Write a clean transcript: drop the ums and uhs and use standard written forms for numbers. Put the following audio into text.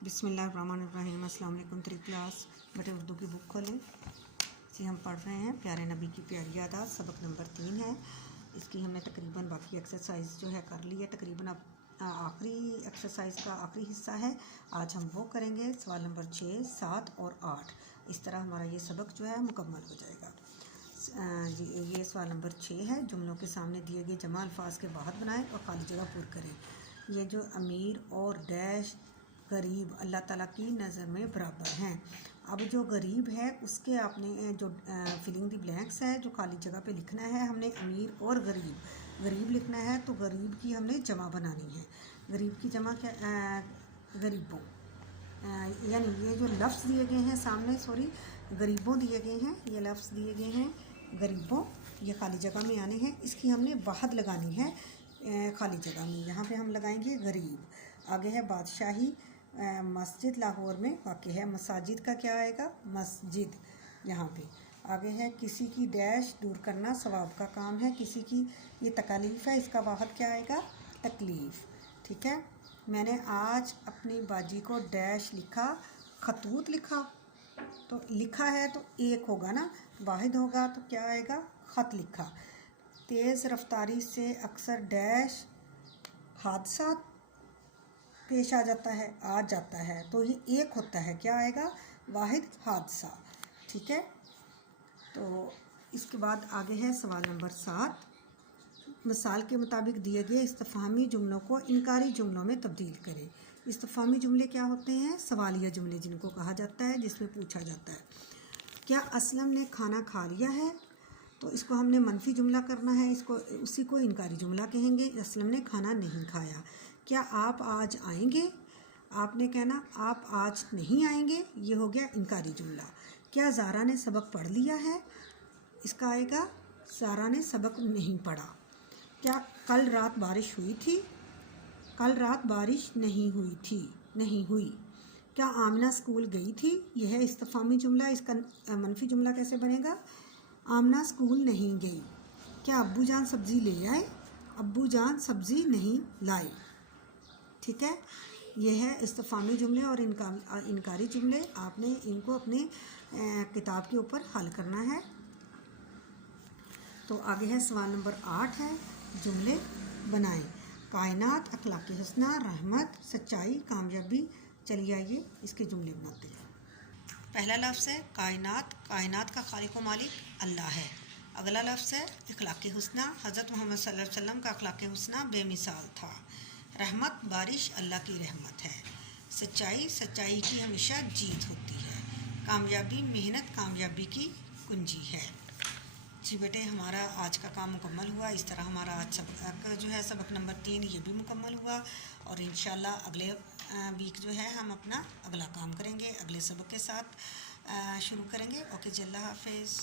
बिस्मिल्लाहिर्रहमानिर्रहीम। अस्सलाम वालेकुम। 3 क्लास बेटे उर्दू की बुक खोलें। इसी हम पढ़ रहे हैं प्यारे नबी की प्यारी यादात, सबक नंबर 3 है। इसकी हमने तकरीबन बाकी एक्सरसाइज जो है कर ली है। तकरीबन अब आखिरी एक्सरसाइज का आखिरी हिस्सा है। आज हम वो करेंगे सवाल नंबर 6, 7 और 8। इस तरह हमारा ये सबक जो है मुकम्मल हो जाएगा। ये सवाल नंबर 6 है। जुमलों के सामने दिए गए जमा अल्फाज के वाहद बनाएं और खाली जगह पूरी करें। ये जो अमीर और डैश गरीब अल्लाह ताला की नज़र में बराबर हैं। अब जो गरीब है उसके आपने जो फिलिंग दी ब्लैंक्स है, जो खाली जगह पे लिखना है, हमने अमीर और गरीब लिखना है। तो गरीब की हमने जमा बनानी है। गरीब की जमा क्या? गरीबों, यानी ये जो लफ्ज़ दिए गए हैं सामने, गरीबों दिए गए हैं, ये लफ्ज़ दिए गए हैं गरीबों, ये खाली जगह में आने हैं। इसकी हमने वाहद लगानी है खाली जगह में। यहाँ पे हम लगाएंगे गरीब। आगे है बादशाही, मस्जिद लाहौर में वाक़ है। मसाजिद का क्या आएगा? मस्जिद। यहाँ पे आगे है किसी की डैश दूर करना सवाब का काम है। किसी की ये तकालीफ़ है, इसका वाहद क्या आएगा? तकलीफ़। ठीक है। मैंने आज अपनी बाजी को डैश लिखा, खतूत लिखा। तो लिखा है तो एक होगा ना, वाहिद होगा तो क्या आएगा? ख़त लिखा। तेज़ रफ्तारी से अक्सर डैश हादसा पेश आ जाता है, तो ये एक होता है, क्या आएगा? वाहिद हादसा। ठीक है। तो इसके बाद आगे है सवाल नंबर 7। मिसाल के मुताबिक दिए गए इस्तिफ़हामी जुमलों को इनकारी जुमलों में तब्दील करें। इस्तिफ़हामी जुमले क्या होते हैं? सवालिया जुमले जिनको कहा जाता है, जिसमें पूछा जाता है क्या असलम ने खाना खा लिया है, तो इसको हमने मनफी जुमला करना है। उसी को इनकारी जुमला कहेंगे। असलम ने खाना नहीं खाया। क्या आप आज आएंगे? आपने कहना आप आज नहीं आएंगे, ये हो गया इनकारी जुमला। क्या ज़ारा ने सबक पढ़ लिया है? इसका आएगा ज़ारा ने सबक नहीं पढ़ा। क्या कल रात बारिश हुई थी? कल रात बारिश नहीं हुई। क्या आमना स्कूल गई थी? यह है इस्तिफ़हामी जुमला। इसका मनफी जुमला कैसे बनेगा? आमना स्कूल नहीं गई। क्या अब्बू जान सब्ज़ी ले आए? अब्बू जान सब्ज़ी नहीं लाए। ठीक है। यह है इस्तिफ़हामी जुमले और इनकारी जुमले। आपने इनको अपने किताब के ऊपर हल करना है। तो आगे है सवाल नंबर 8 है, जुमले बनाएं। कायनात, अखलाक़ हसना, रहमत, सच्चाई, कामयाबी। चलिए आइए इसके जुमले बनाते हैं। पहला लफ्ज़ है कायनात। कायनात का खालिक व मालिक अल्लाह है। अगला लफ्ज़ है अखलाक़ हुस्ना। हज़रत मोहम्मद सल्लल्लाहु अलैहि वसल्लम का अखलाक़ हुस्ना बेमिसाल था। रहमत, बारिश अल्लाह की रहमत है। सच्चाई की हमेशा जीत होती है। कामयाबी, मेहनत कामयाबी की कुंजी है। जी बेटे, हमारा आज का काम मुकम्मल हुआ। इस तरह हमारा आज सबक जो है सबक नंबर 3 ये भी मुकम्मल हुआ। और इंशाल्लाह अगले वीक जो है हम अपना अगला काम करेंगे, अगले सबक के साथ शुरू करेंगे। ओके जी, अल्लाह हाफिज़।